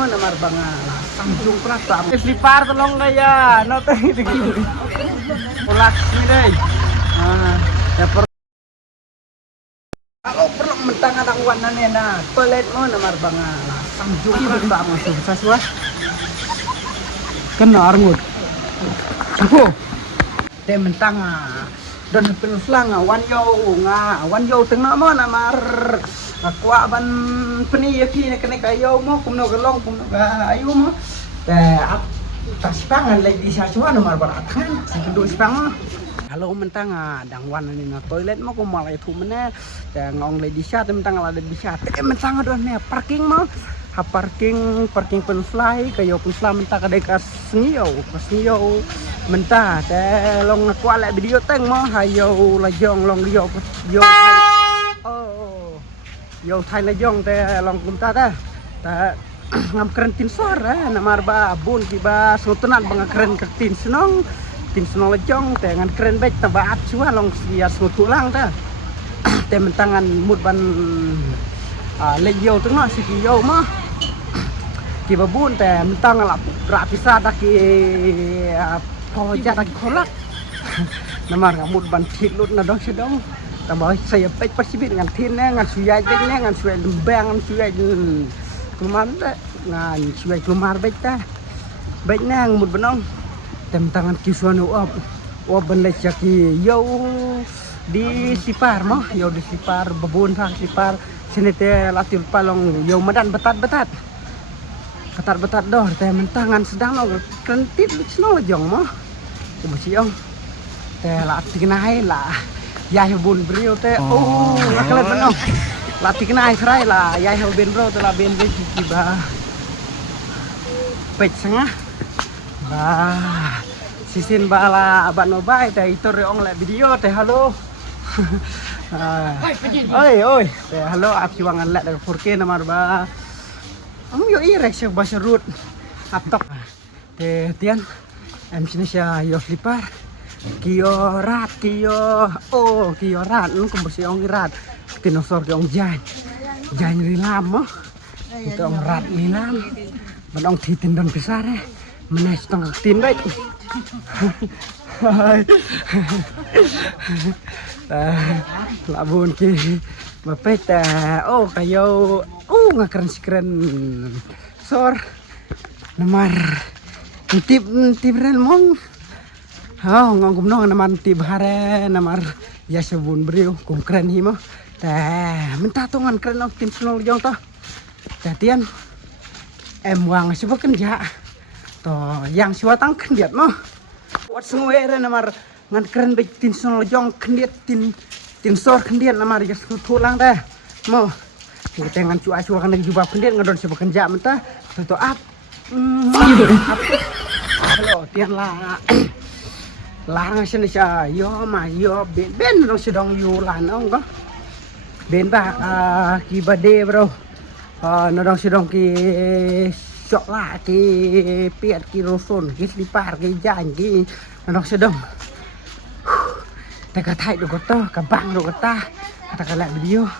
mo namar banga Samsung Prata. Slipar tolong kaya no teh gitu. Ulak ni deh. Ya kalau perlu mentang anak warna na toilet mo namar banga Samsung Prata masuk saswa. Kena arngut. Oh. Teh mentang dan penulang wan yo tengah mo namar aqua ban peni pi ne kene kayo mo kumno galong kumno ayu mo tas pangan lagi di sasua nomor barakan sekedu spang halo mentang dang wan ni na toilet mo kumalay tu mena ngong lagi sya mentang ada bisa mentang do ne parking mo ha parking penfly kayo penfly mentang kadai kas ngiyo mentah te long aqua lại video teng mo hayo lajong long yo yo thay là dòng te lòng chúng ta ta ngam keren tin suara namar ba bun tiba sotenan bang keren ke tin senong la jong te ngan keren baik ta ba chua long sia sotu lang ta te mentangan mut ban le yo teng no si yo ma ki ba bun te mentang la ra pisa da ki po ja da kolak namar mut ban thit lut na dong sedong tambah saya pek pasibit ngan tin ngan suyai bek ngan suyai lembang ngan suyai keluar ngan suyai keluar bek ta bek nang mut benong tem tangan kisuanu op ben lecaki yo di sipar mo yo di sipar bebun sang sipar sini te latil palong yo medan betat doh te mentangan sedang no kentit sno jong mo kumasiong te latik nai lah yai bun brio te laklet benong latik nai khrai la yai ben bro te la ben be ba pech sanga ba sisin bala aban obai te itu reong la video te halo oi te halo akiwangan la de 4K namar ba yo irek syak basarut laptop te tian em sini sya yo lipar Kio rat nu kumbersih ong rat tinosor ke ong jan rilam mo itu ong rat lilam benong titin don besar menes tong tin baik labun ki bapet kayo ngakeren sor namar tip ren mong ngong kumno naman tibhare namar ya sebun beriu kum keren himo minta tongan keren ok tim senol jong to jadian wang sibo kenja to yang siwatang kendiat mo wat sungwere namar ngan keren be tim senol jong kendiat tin sor kendiat namar ya tulang teh mo kita ngan cua kan jubah kendiat ngadon sibo kenja mentah to up halo tian lah larang sini sya yo ben dong sedong yu lanong ko ben ba ki bade bro no dong sedong ki sok la ki piat ki roson ki lipar ki jan ki no dong sedong ta ka thai do ko to ka bang do ko ta ta ka la video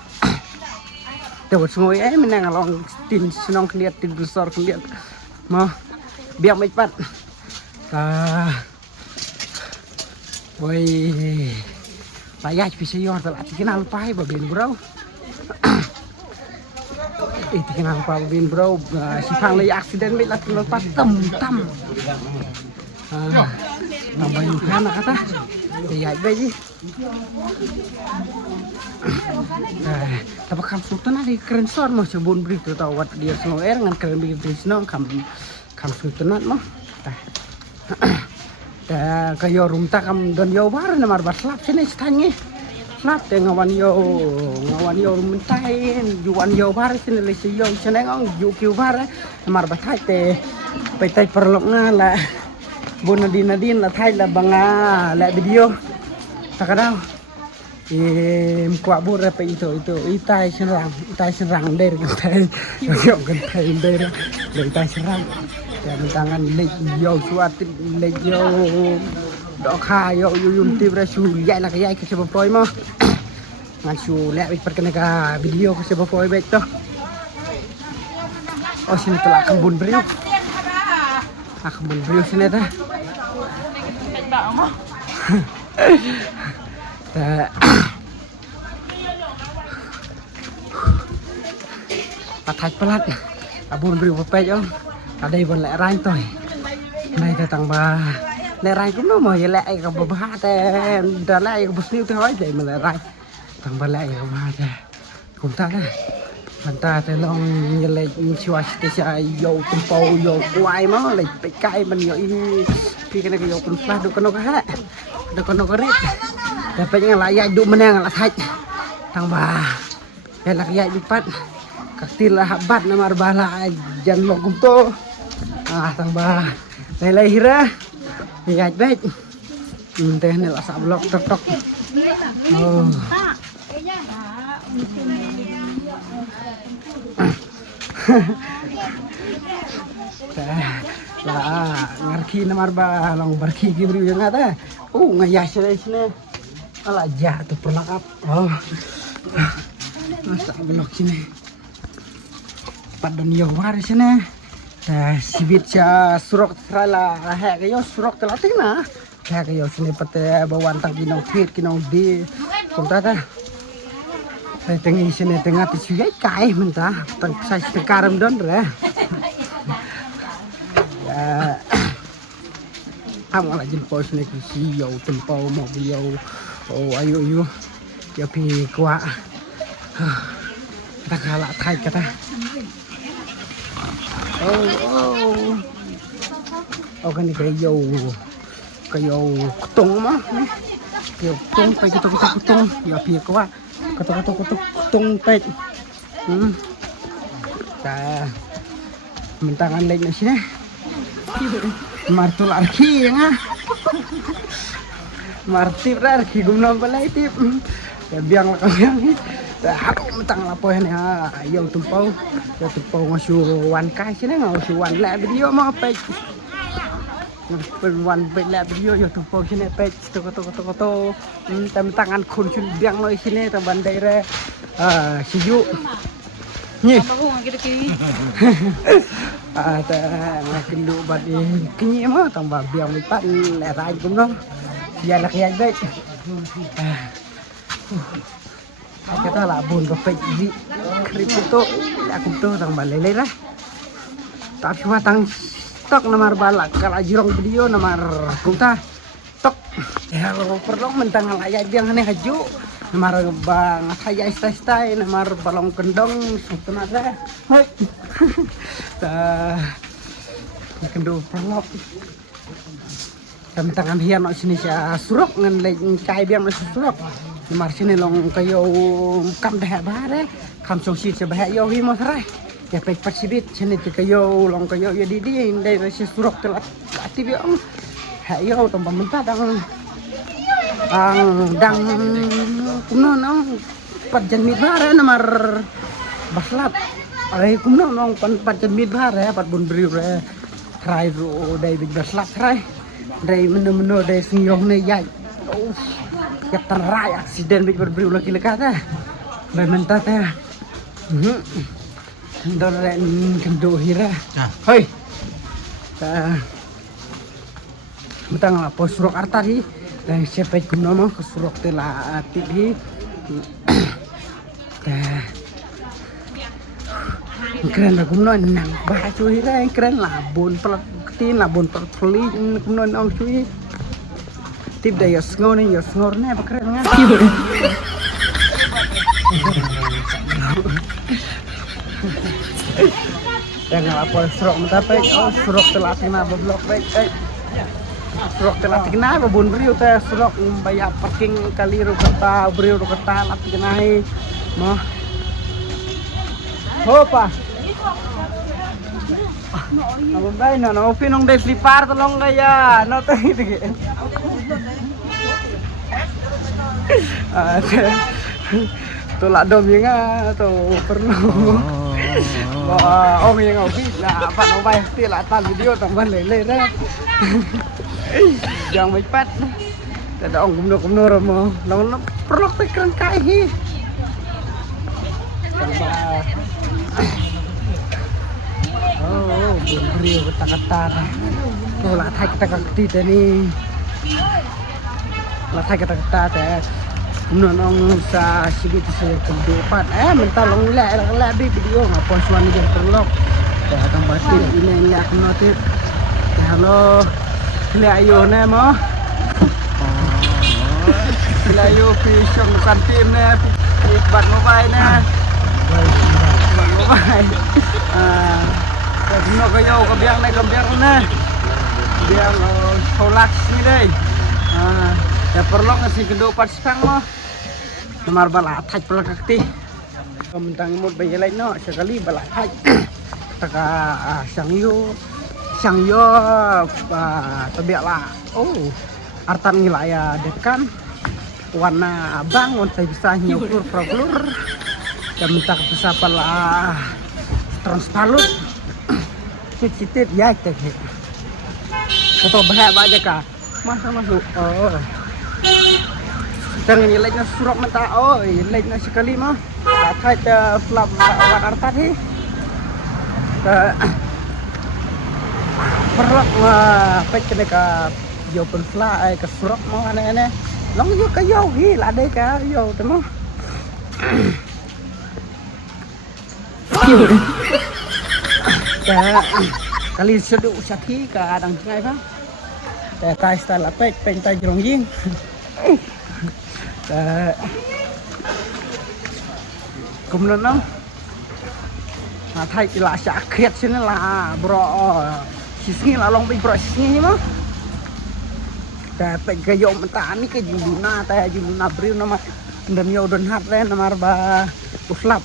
te wat ngoi menang along tin senong kliat tin besar kliat mo biar mai pat woi payah bisa yo telat kenal pai babin bro kenal pai babin bro si phang lay accident mit lat pas tam nambah yukan kata ya bayi tapi kam sultan ada keren sor mau sebun beri tu tahu wat dia snow air ngan keren beri snow kam sultan mau kayo rumta kam don yo bar namar baslap sini stangi slap te ngawan yo mentain juan yo bar sini le yo sini ngong ju kiu bar namar batai te petai perlokna la bona dinadin la thai la banga la video takadau kwa bur pe itu itai serang der kai yo kan tai der le itai serang ya tangan lej yo suat lej yo do kha yo yum tib ra su yai la ka yai ke se boy mo ngan su le perkene ka video ke se boy bet to Oh sini tuh lah kebun beriuk. Kebun beriuk sini teh. Thạch pelat, abun beri bapet yo, ada iban lek rain toy, nay datang ba, lek rain cũng nó mời lek cái bờ ba te, đã lek cái bờ siêu thế hỏi vậy mà lek rain, tang ba lek cái ba te, cũng ta đấy, mình ta te long như lek chua te cha yo tum po yo quay mà lek pe cay mình yo khi cái này yo tum flash được con nó cái, được con nó cái rít,แต่เป็นยังไงยายดูมันยังละThạch, tang ba, cái lek yai đi pat. Kaktil habat na marbala jan lokum to tamba lay hira yaj bet teh ne la sablok tok tok oh lah ngarki na marba long barki gibri yang ada ngayas sini ala jatuh perlakap oh sablok sini Padon yo war sini, sibit cha surok trala hek yo surok telating na, hek yo sini pete bawan tang kinong fit kinong di, kumta ta, saya tengi sini tengah tisuyai kai mentah, tang saya sekarang don re, ya, amal aja pos sini kisi yo tempau mau yo, oh ayo yo, ya pi kuat, kita kalah Thạch kata. Oh cái này cái dầu tung mà kiểu tung phải cái tung giờ phía quá cái tung tết mình tangan lên này sini martul arki ya martip arki gumnom balai tip ya biang aku mentang lapoh ini yang tumpau ngasuh wan kai sini ngasuh wan lek video mau page wan lek video yang tumpau sini page to tangan kun cun biang lo sini tamban daerah siu nih makin lu badi kini mah tambah biang lipat lek rai cũng đó dia lek ya baik kita lah bun ke di krip itu aku tuh tang balai lah tapi cuma tang stok nomor balak kalau jirong video nomor kunta tok ya lo perlu mentang layak biang aneh haju nomor bang saya stay nomor balong kendong satu nada kendung perlu tangan hian sini saya surok ngan lagi kai biang masih surok Mar sini long kayo kam dah bare kam songsi sebah yo hi mo sarai ya pek pasibit sini te kayo long kayo ya di indai resi surok telat aktif yo ha yo tambah mentah dang kumno nong patjan mit bare namar baslat ai kumno nong patjan mit bare pat bun bri re trai ro dai big baslat trai dai meno dai singong ne yai ya terai aksiden berberi lagi lekatnya mentah teh dolen kendo hira hoi mentang apa surok artari dan siapa yang nama ke surok telah tibi keren lah kumno nang bah cuy keren lah bon pelat ketin lah bon pelat peli kumno nang cuy tip dah ya ngor nih apa keren nggak? Yang lapor surok mentapa, surok telah kena blok baik, surok telah kena babun beriu teh surok bayar parking kali ru kata beriu ru kata lat kenai, mah, hopa. Abang bay no pinong deh slipar tolong gaya, no teh gitu. Tolak dom yang tuh perlu. Oh yang ngopi lah apa no bay lah tan video tambah lele dah. Jangan cepat. Ada ong kumno romo. Long perlu tekan kai. Tambah Oh, beriu kata-kata. Oh, lah thai kata-kata teh ni. Lah thai kata-kata teh. Nong sa sibit sa kehidupan. Mental long lek video ngapa suan ni terlok. Teh tambah ini aku notif. Halo. Lek ayo ne mo. Lek ayo pi syong kantin ne. Pi bat mobile ne. Bat mobile. Nó cái dâu cái biang này biang solak ni deh ya perlu ngasih kedopat sekarang mah nomor bala thaj perlu kakti mentang mut bayi lain no sekali bala thaj taka sang yo tabiak lah oh artan ngilaya dekan warna abang untuk bisa nyukur proklur dan minta bisa pala transpalut cicit ya teh foto bahaya aja kah masa masuk oh jangan nilainya surat mentah oh nilainya sekali mah kata ke flap wan artat hi perlu pek kena ke yo pen fla ke surat mau aneh long yo ke yo hi lah deh ke yo temu kali seduk sakit ke adang sungai bang tai style apa pentai jerong ying kemudian nang thai là xả khiết xin là bro sini là long bị bro sini mahแต่cái dụng ta ni cái juna ta juna bril nama dan yo don hat le nama ba uslap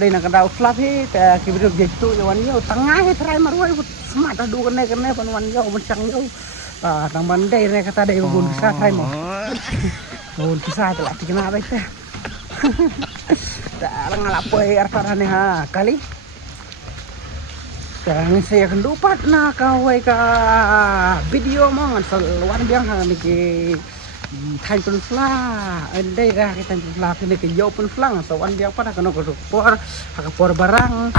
đây là cái đầu uslap hiแต่cái video gitu yo wan yo tengah hi trai marwai smart adu kene pan wan yo mencang yo tang bandai ne kata dai bun kisah trai mo bun kisah telah dikena baik teh tak ngalapoi artarane ha kali jangan saya kendupat na kawai ka video mo ngan seluan biang ha niki thành phần fla ở đây ra cái thành phần fla cái này cái dâu phần fla so an biang pada kena por barang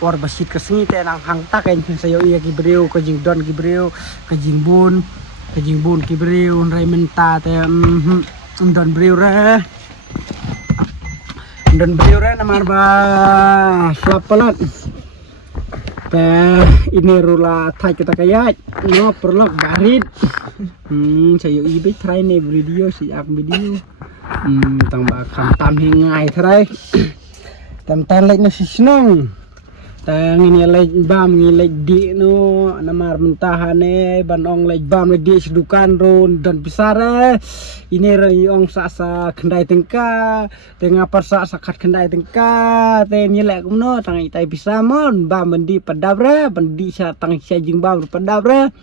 por basit ke sini teh nang hang tak kan saya iya gibreu ke jing don gibreu ke jing bun gibreu rai menta teh don breu ra namar ba slapalat ini rula thai kita kayak no perlu barit saya ibe try nih video siap video tambah tam hingai try tam lek nasi senang tang ini lek bam ini lek di no namar mentahane banong lek bam lek di sedukan ron dan besar ini ong sa kendai tengka tengah persa sakat kendai tengka te nyelek kumno tang itai bisa mon bam bendi padabra bendi sa tang sia jing bam padabra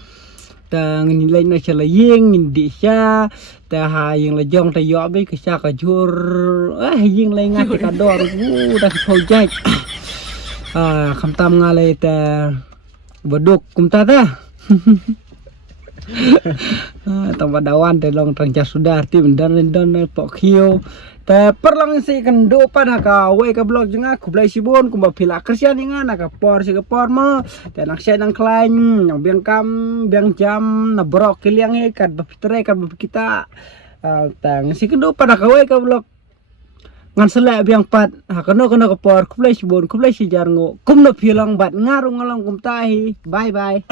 tang ini lek na sela ying indi sia ta ha ying le jong ta yo be ke sa ka jur ying le ngat ka dor dah project kham tam ngale ta beduk kumta ta tang badawan te long tang jas sudah tim dan pok hiu te perlang si kendo pada ka we ka blog jenga ku blai sibun ku ba pila kerja ninga na ka por si ka por mo te nak sai nang klain yang biang kam biang jam na brok kiliang e kat ba pitre kat ba kita tang si kendo pada ka we ka blog ngan selek biang pat ha keno ka por ku blai sibun ku blai si jarngo kum no pilang bat ngarung ngalong kum tahi bye bye